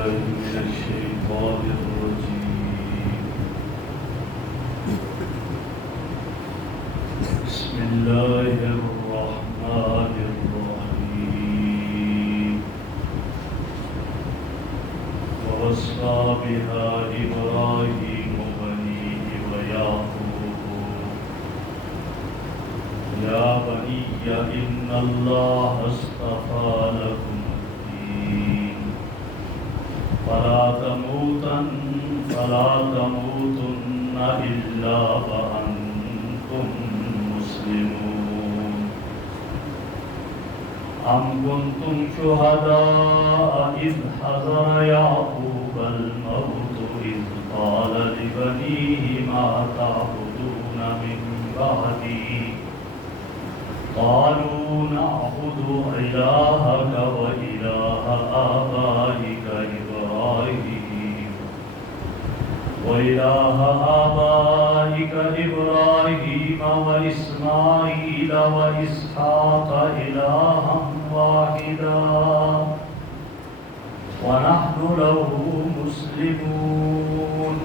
بالله من الشيطان الرجيم بسم الله الرحمن الرحيم ووصى بها إبراهيم بنيه ويعقوب يا بني إن الله اصطفى لكم الدين فلا تموتن إلا وأنتم مسلمون أم كنتم شهداء إذ حضر يعقوب الموت إذ قال لبنيه ما تعبدون من بعدي قالوا نعبد إلهك وإله آبائك إبراهيم وإسماعيل وإسحاق إلها واحدا ونحن له مسلمون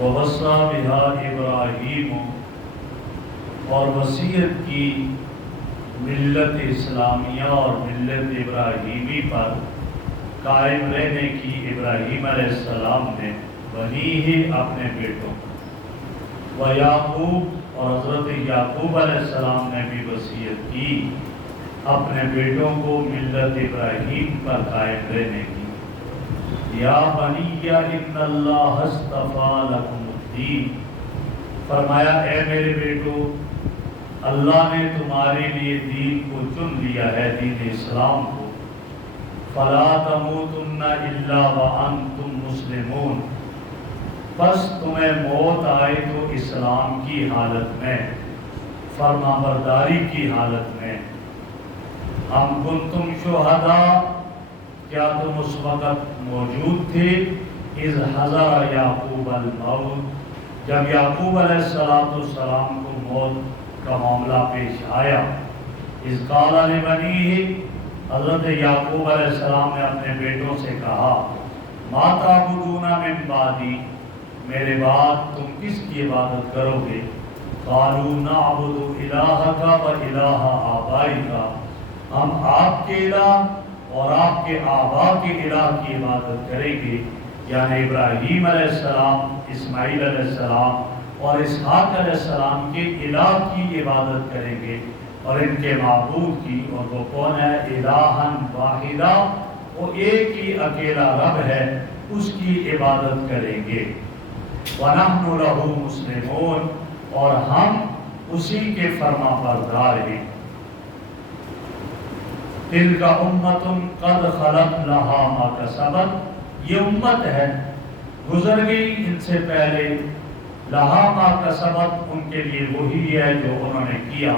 ووصى بها إبراهيم اور وصیت کی ملت اسلامیہ اور ملت ابراہیمی پر قائم رہنے کی ابراہیم علیہ السلام نے بنی ہی اپنے بیٹوں و یعقوب اور حضرت یعقوب علیہ السلام نے بھی وصیت کی اپنے بیٹوں کو ملت ابراہیم پر قائم رہنے کی یا بنی ان اللہ اصطفیٰ لکم الدین فرمایا اے میرے بیٹو اللہ نے تمہارے لیے دین کو چن لیا ہے دین اسلام کو فلا تموتن الا وانتم مسلمون پس تمہیں موت آئے تو اسلام کی حالت میں فرمانبرداری کی حالت میں ام کنتم شہداء کیا تم اس وقت موجود تھے اذ حضر یعقوب الموت جب یعقوب علیہ السلام کو موت کا معاملہ پیش آیا اذ قال لبنیہ حضرت یعقوب علیہ السلام نے اپنے بیٹوں سے کہا ما تعبدون من بعدی میرے بعد تم کس کی عبادت کرو گے قالوا نعبد الہک و الہ آبائک ہم آپ کے الہ اور آپ کے آبا کے الہ کی عبادت کریں گے یعنی ابراہیم علیہ السلام اسماعیل علیہ السلام اور اسحاق علیہ السلام کے الہ کی عبادت کریں گے اور ان کے معبود کی اور وہ کون ہے الہًا واحدہ وہ ایک ہی اکیلا رب ہے اس کی عبادت کریں گے وَنَحْنُ لَهُ مُسْلِمُونَ اور ہم اسی کے فرما بردار ہیں تِلْكَ أُمَّةٌ قَدْ خَلَتْ لَهَا مَا كَسَبَتْ یہ امت ہے گزر گئی ان سے پہلے لہا ما کسبت ان کے لیے وہی ہے جو انہوں نے کیا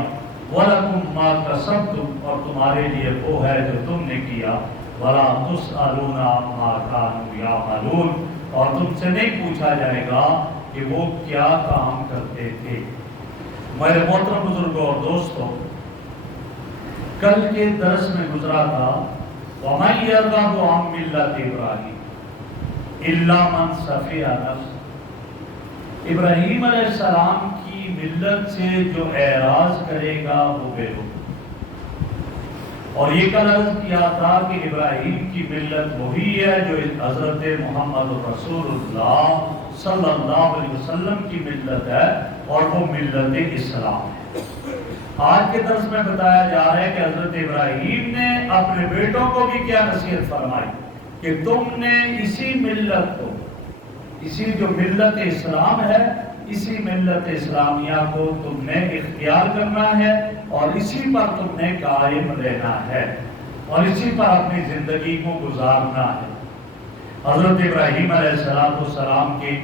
وَلَكُمْ مَا كَسَبْتُمْ اور تمہارے لیے وہ ہے جو تم نے کیا وَلَا تُسْأَلُونَ عَمَّا كَانُوا يَعْمَلُونَ اور تم سے نہیں پوچھا جائے گا کہ وہ کیا کام کرتے تھے میرے محترم بزرگوں اور دوستوں کل کے درس میں گزرا تھا وَمَنْ يَرْغَبُ عَنْ مِلَّةِ إِبْرَاهِيمَ إِلَّا مَنْ سَفِهَ نَفْسَهُ ابراہیم علیہ السلام کی ملت سے جو اعراض کرے گا وہ بے حکم اور یہ کل عرض کیا تھا کہ ابراہیم کی ملت وہی ہے جو حضرت محمد رسول اللہ صلی اللہ علیہ وسلم کی ملت ہے اور وہ ملت اسلام ہے آج کے درس میں بتایا جا رہا ہے کہ حضرت ابراہیم نے اپنے بیٹوں کو بھی کیا نصیحت فرمائی کہ تم نے اسی ملت کو اسی جو ملت اسلام ہے اسی ملت اسلامیہ کو تم نے اختیار کرنا ہے اور اسی پر تم نے قائم رہنا ہے اور اسی پر اپنی زندگی کو گزارنا ہے حضرت ابراہیم علیہ السلام کے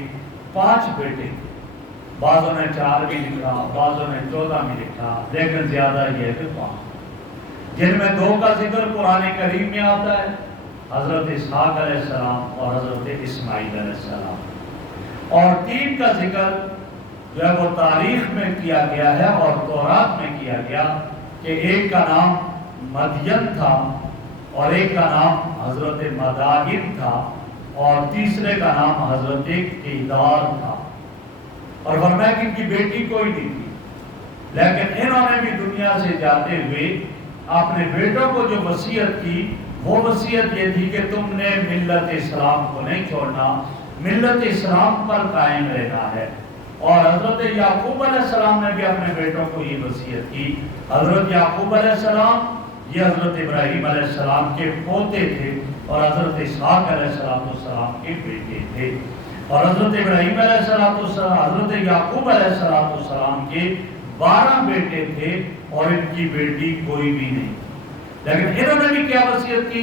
5 بیٹے بعضوں نے 4 بھی لکھا بعضوں نے 14 بھی لکھا لیکن زیادہ یہ ہے کہ 5 جن میں 2 کا ذکر قرآن کریم میں آتا ہے حضرت اسحاق علیہ السلام اور حضرت اسماعیل علیہ السلام اور 3 کا ذکر جو ہے وہ تاریخ میں کیا گیا ہے اور تورات میں کیا گیا کہ ایک کا نام مدین تھا اور ایک کا نام حضرت مداحن تھا اور تیسرے کا نام حضرت قیدار تھا، اور فرمایا کہ ان کی بیٹی کوئی نہیں تھی، لیکن انہوں نے بھی دنیا سے جاتے ہوئے اپنے بیٹوں کو جو وصیت کی وہ وصیت یہ تھی کہ تم نے ملت اسلام کو نہیں چھوڑنا، ملت اسلام پر قائم رہنا ہے۔ اور حضرت یعقوب علیہ السلام نے بھی اپنے بیٹوں کو یہ وصیت کی۔ حضرت یعقوب علیہ السلام یہ حضرت ابراہیم علیہ السلام کے پوتے تھے اور حضرت اسحاق علیہ السلام کے بیٹے تھے، اور حضرت ابراہیم علیہ السلام حضرت یعقوب علیہ السلام کے 12 بیٹے تھے اور ان کی بیٹی کوئی بھی نہیں، لیکن انہوں نے بھی کیا وصیت کی؟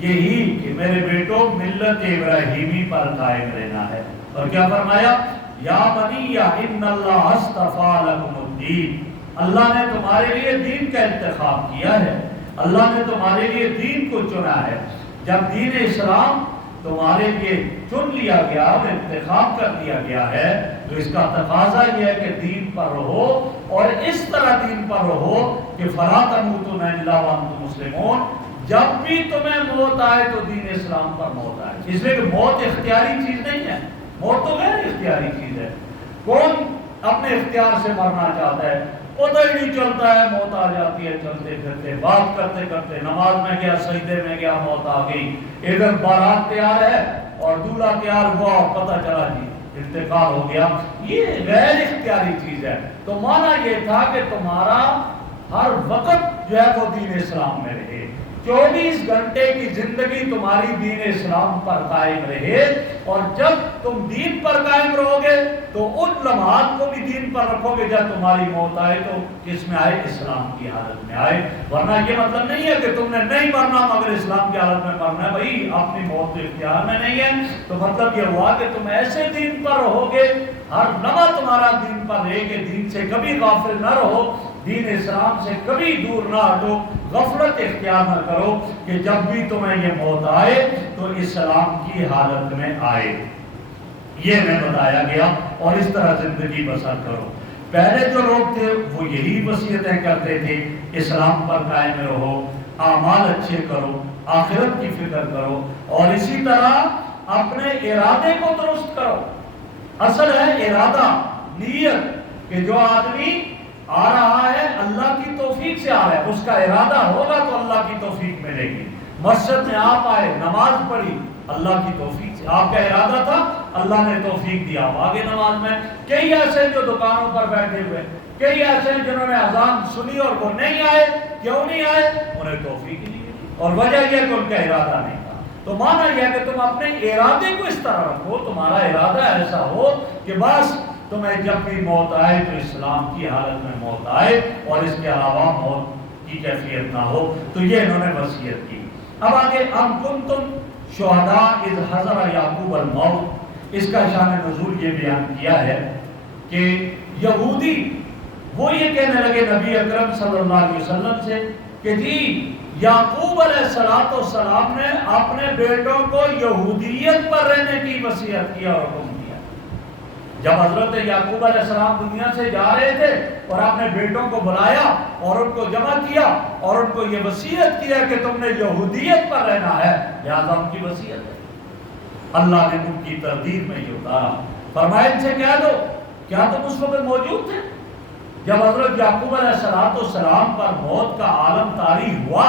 یہی کہ میرے بیٹوں ملت ابراہیمی پر قائم رہنا ہے۔ اور کیا فرمایا؟ یا بنی ان اللہ اصطفیٰ لکم الدین، اللہ نے تمہارے لیے دین کا انتخاب کیا ہے، اللہ نے تمہارے لیے دین کو چنا ہے۔ جب دین اسلام تمہارے لیے چن لیا گیا اور انتخاب کر دیا گیا ہے تو اس کا تقاضا یہ ہے کہ دین پر رہو، اور اس طرح دین پر رہو کہ فلا تموتن الا وانتم مسلمون، جب بھی تمہیں موت آئے تو دین اسلام پر موت آئے، اس لیے کہ موت اختیاری چیز نہیں ہے، موت تو غیر اختیاری چیز ہے۔ کون اپنے اختیار سے مرنا چاہتا ہے؟ پتہ ہی نہیں چلتا ہے، موت آ جاتی ہے چلتے پھرتے، بات کرتے کرتے، نماز میں گیا، سجدے میں گیا، موت آ گئی، ادھر بارات تیار ہے اور دولہا تیار ہوا اور پتہ چلا جی انتقال ہو گیا۔ یہ غیر اختیاری چیز ہے۔ تو معنی یہ تھا کہ تمہارا ہر وقت جو ہے وہ دین اسلام میں رہے، 24 گھنٹے کی زندگی تمہاری دین اسلام پر قائم رہے، اور جب تم دین پر قائم رہو گے تو ان لمحات کو بھی دین پر رکھو گے، جب تمہاری موت آئے تو کس میں آئے؟ اسلام کی حالت میں آئے۔ ورنہ یہ مطلب نہیں ہے کہ تم نے نہیں مرنا مگر اسلام کی حالت میں مرنا ہے، بھائی اپنی موت تو اختیار میں نہیں ہے، تو مطلب یہ ہوا کہ تم ایسے دین پر رہو گے، ہر لمحہ تمہارا دین پر رہے کہ دین سے کبھی غافل نہ رہو، دین اسلام سے کبھی دور نہ ہٹو، غفلت اختیار نہ کرو کہ جب بھی تمہیں یہ موت آئے تو اسلام کی حالت میں آئے۔ یہ میں بتایا گیا، اور اس طرح زندگی بسر کرو۔ پہلے جو لوگ تھے وہ یہی وصیتیں کرتے تھے، اسلام پر قائم رہو، اعمال اچھے کرو، آخرت کی فکر کرو، اور اسی طرح اپنے ارادے کو درست کرو۔ اصل ہے ارادہ، نیت، کہ جو آدمی آ رہا ہے اللہ کی توفیق سے آ رہا ہے، اس کا ارادہ ہوگا تو اللہ کی توفیق ملے گی۔ مسجد میں آپ آئے، نماز پڑھی، اللہ کی توفیق سے، آپ کا ارادہ تھا، اللہ نے توفیق دیا، آپ آگے نماز میں۔ کئی ایسے جو دکانوں پر بیٹھے ہوئے، کئی ایسے جنہوں نے اذان سنی اور وہ نہیں آئے، کیوں نہیں آئے؟ انہیں توفیق ہی نہیں ملی، اور وجہ یہ کہ ان کا ارادہ نہیں تھا۔ تو مانا یہ کہ تم اپنے ارادے کو اس طرح رکھو، تمہارا ارادہ ایسا ہو کہ بس تمہیں جب بھی موت آئے تو اسلام کی حالت میں موت آئے، اور اس کے علاوہ موت کی کیفیت نہ ہو۔ تو یہ انہوں نے وصیت کی۔ اب آگے ام کنتم شہداء اذ حضر یعقوب الموت، اس کا شان نزول یہ بیان کیا ہے کہ یہودی وہ یہ کہنے لگے نبی اکرم صلی اللہ علیہ وسلم سے کہ جی یعقوب علیہ السلام نے اپنے بیٹوں کو یہودیت پر رہنے کی وصیت کیا اور حکم دیا۔ جب حضرت یعقوب علیہ السلام دنیا سے جا رہے تھے اور اپنے بیٹوں کو بلایا اور ان کو جمع کیا اور ان کو یہ وصیت کیا کہ تم نے یہودیت پر رہنا ہے، لہذا ان کی وصیت ہے۔ اللہ نے ان کی تردید میں یہ اتارا، فرمایا ان سے کہہ دو، کیا تم اس وقت موجود تھے جب حضرت یعقوب علیہ السلام پر موت کا عالم طاری ہوا؟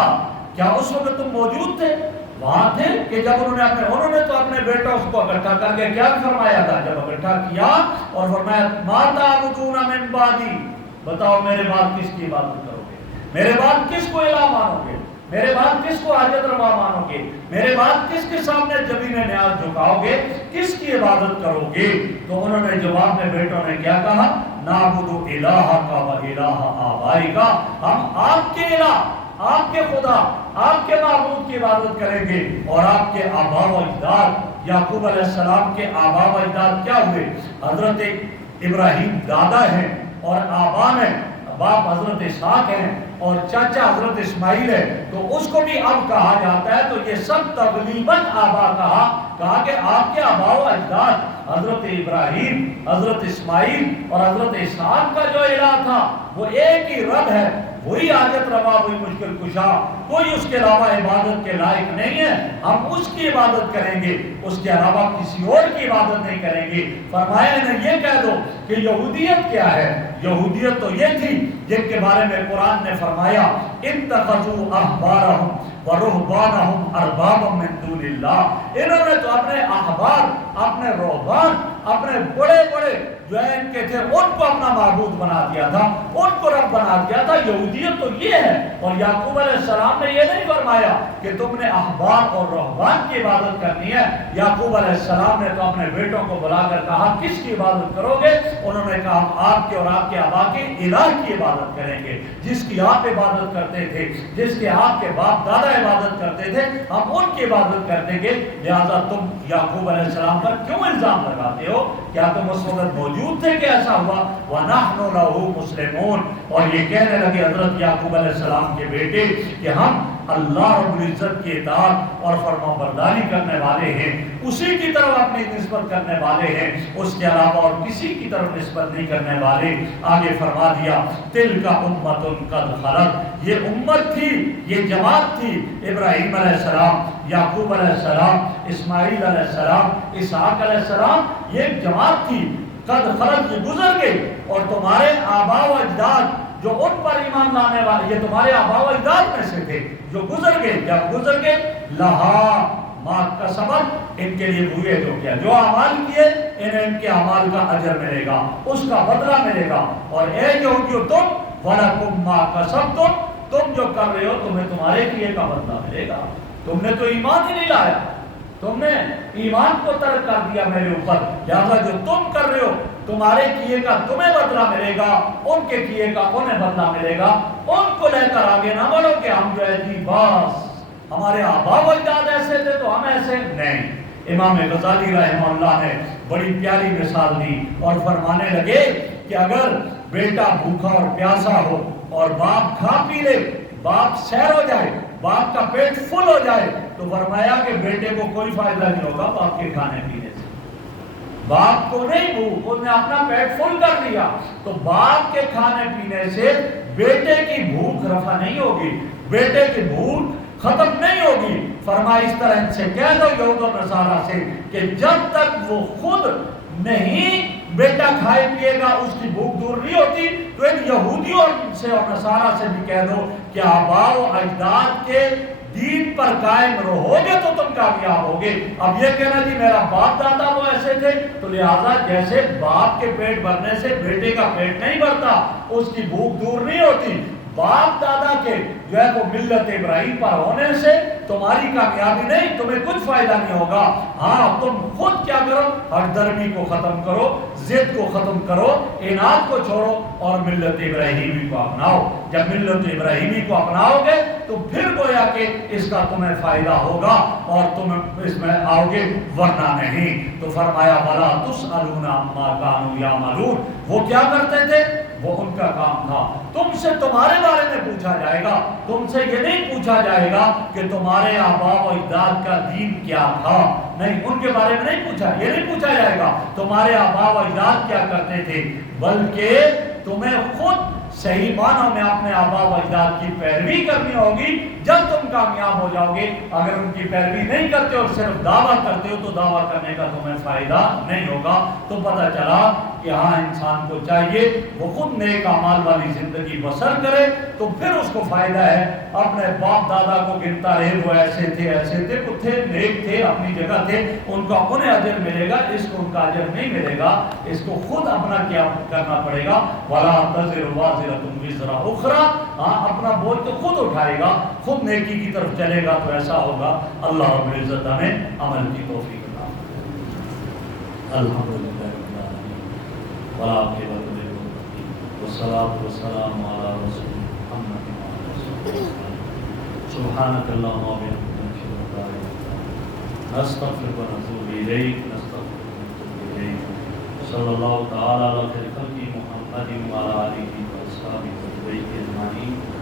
کیا اس وقت تم موجود تھے، وہاں تھے کہ جب انہوں نے تو اپنے بیٹوں کو اکٹھا کر کے کیا فرمایا تھا؟ جب اکٹھا کیا اور فرمایا ما تعبدون من بعدی، بتاؤ میرے بعد کس کی عبادت کرو گے، میرے بعد کس کو الہ مانو گے، میرے بعد کس کو حاجت روا مانو گے، میرے بعد کس کے سامنے جبین نیاز جھکاؤ گے، کس کی عبادت کرو گے؟ تو انہوں نے جواب میں بیٹوں نے کیا کہا؟ نعبد الہک و الہ آبائک، ہم آپ کے الہ، آپ کے خدا، آپ کے معبود کی عبادت کریں گے، اور آپ کے آبا و اجداد، یعقوب علیہ السلام کے آبا و اجداد کیا ہوئے؟ حضرت ابراہیم دادا ہیں اور آبا ہیں، باپ حضرت اسحاق ہیں اور چاچا حضرت اسماعیل ہے، تو اس کو بھی اب کہا جاتا ہے، تو یہ سب تغلیباً آبا کہا کہ آپ کے آبا و اجداد حضرت ابراہیم، حضرت اسماعیل اور حضرت اسحاق کا جو الہ تھا وہ ایک ہی رب ہے، وہی حاجت روا، وہی مشکل کشا، کوئی اس کے علاوہ عبادت کے لائق نہیں ہے، ہم اس کی عبادت کریں گے، اس کے علاوہ کسی اور کی عبادت نہیں کریں گے۔ فرمایا انہیں یہ کہہ دو کہ یہودیت کیا ہے؟ یہودیت تو یہ تھی جن کے بارے میں قرآن نے فرمایا اتخذوا احبارہم ورہبانہم اربابا من دون اللہ، انہوں نے تو اپنے احبار، اپنے رہبان، اپنے بڑے بڑے جو ہے ان کے تھے، ان کو اپنا معبود بنا دیا تھا، ان کو رب بنا دیا تھا۔ یہودیت تو یہ ہے۔ اور یعقوب علیہ السلام نے یہ نہیں فرمایا کہ تم نے احبار اور رہبان کی عبادت کرنی ہے۔ یعقوب علیہ السلام نے تو اپنے بیٹوں کو بلا کر کہا کس کی عبادت کرو گے؟ انہوں نے کہا ہم آپ کے اور آپ کے آبا کے الہ کی عبادت کریں گے، جس کی آپ عبادت کرتے تھے، جس کے آپ کے باپ دادا عبادت کرتے تھے، ہم ان کی عبادت کرتے گے۔ لہذا تم یعقوب علیہ السلام پر کیوں الزام لگاتے ہو؟ کیا تم اس وقت موجود تھے کہ ایسا ہوا؟ وَنَحْنُ لَهُ مُسْلِمُونَ، اور یہ کہنے لگے حضرت یعقوب علیہ السلام کے بیٹے کہ ہم اللہ رب العزت کی اطاعت اور فرما برداری کرنے والے ہیں، اسی کی طرف اپنی نسبت کرنے والے ہیں، اس کے علاوہ اور کسی کی طرف نسبت نہیں کرنے والے۔ آگے فرما دیا تِلْكَ أُمَّةٌ قَدْ خَلَتْ، یہ امت تھی، یہ جماعت تھی، ابراہیم علیہ السلام، یعقوب علیہ السلام، اسماعیل علیہ السلام، اسحاق علیہ السلام، یہ ایک جماعت تھی، قد خلت، یہ گزر گئی، اور تمہارے آبا و اجداد جو ان پر ایمان لانے والے، یہ تمہارے آبا و اجداد میں سے تھے جو گزر گئے۔ جب گزر گئے لہا ما کسبت، ان کے لیے ہوئے جو کیا، جو اعمال کیے انہیں ان کے اعمال کا اجر ملے گا، اس کا بدلہ ملے گا۔ اور اے یہودیو تم وَلَكُمْ مَا كَسَبْتُمْ، تم جو کر رہے ہو تمہیں تمہارے کیے کا بدلہ ملے گا۔ تم نے تو ایمان ہی نہیں لایا، تم نے ایمان کو ترک کر دیا میرے اوپر، لہذا جو تم کر رہے ہو تمہارے کیے کا تمہیں بدلہ ملے گا، ان کے کیے کا انہیں بدلہ ملے گا۔ ان کو لے کر آگے نہ بڑھو کہ ہم جو ہے جی بس ہمارے آبا و اجداد ایسے تھے تو ہم ایسے نہیں۔ امام غزالی رحمہ اللہ نے بڑی پیاری مثال دی اور فرمانے لگے کہ اگر بیٹا بھوکا اور پیاسا ہو اور باپ کھا پی لے، باپ سیر ہو جائے، باپ کا پیٹ فل ہو جائے، تو فرمایا کہ بیٹے کو کوئی فائدہ نہیں ہوگا باپ کے کھانے پینے سے۔ باپ کو نہیں بھوک، اس نے اپنا پیٹ فل کر دیا، تو باپ کے کھانے پینے سے بیٹے کی بھوک رفع نہیں ہوگی، بیٹے کی بھوک ختم نہیں ہوگی۔ فرمایا اس طرح ان سے کہہ دو یہود و نصارہ سے کہ جب تک وہ خود نہیں بیٹا کھائے پیے گا اس کی بھوک دور نہیں ہوتی، تو ان یہودیوں سے اور نصارہ سے بھی کہہ دو کہ آبا و اجداد کے دین پر قائم رہو گے تو تم کامیاب ہوگے۔ اب یہ کہنا جی میرا باپ دادا وہ ایسے تھے، تو لہذا جیسے باپ کے پیٹ بھرنے سے بیٹے کا پیٹ نہیں بھرتا، اس کی بھوک دور نہیں ہوتی، باپ دادا کے جو ہے وہ ملت ابراہیم پر ہونے سے تمہاری کامیابی نہیں، تمہیں کچھ فائدہ نہیں ہوگا۔ ہاں تم خود کیا کرو، ہر درمی کو ختم کرو، ضد کو ختم کرو، اناد کو چھوڑو اور ملت ابراہیمی کو اپناؤ۔ جب ملت ابراہیمی کو اپناؤ گے تو پھر گویا کہ اس کا تمہیں فائدہ ہوگا اور تم اس میں آؤ گے، ورنہ نہیں۔ تو فرمایا وَلَا تُسْأَلُونَ عَمَّا كَانُوا يَعْمَلُونَ، وہ کیا کرتے تھے، وہ ان کا کام تھا۔ تم سے تمہارے بارے میں پوچھا جائے گا، تم سے یہ نہیں پوچھا جائے گا کہ تمہارے آبا و اجداد کا دین کیا تھا، نہیں، ان کے بارے میں نہیں پوچھا، یہ نہیں پوچھا جائے گا تمہارے آبا و اجداد کیا کرتے تھے، بلکہ تمہیں خود صحیح معنوں میں اپنے آبا و اجداد کی پیروی کرنی ہوگی جب تم کامیاب ہو جاؤ گے۔ اگر ان کی پیروی نہیں کرتے اور صرف دعویٰ کرتے ہو تو دعویٰ کرنے کا تمہیں فائدہ نہیں ہوگا۔ تو پتہ چلا کہ ہاں انسان کو چاہیے وہ خود نیک اعمال والی زندگی بسر کرے تو پھر اس کو فائدہ ہے۔ اپنے باپ دادا کو گنتا رہے وہ ایسے تھے وہ تھے، نیک تھے، اپنی جگہ تھے، ان کا انہیں اجر ملے گا، اس کو ان کا اجر نہیں ملے گا، اس کو خود اپنا کیا کرنا پڑے گا۔ وَلَا تَزِرُ وَازِرَةٌ وِزْرَ أُخْرَىٰ، ہاں اپنا بوجھ تو خود اٹھائے گا، خود نیکی کی طرف چلے گا تو ایسا ہوگا۔ اللہ رب العزت ہمیں عمل کی توفیق عطا فرمائے۔ الحمدللہ والعاقبۃ للمتقین والصلاۃ والسلام علی رسول محمد وعلی آلہ سبحانک اللہم وبحمدک نشہد ان لا الہ الا انت نستغفرک ونتوب الیک صلی اللہ تعالی علی خیر خلقہ محمد وعلی آلہ وصحبہ اجمعین۔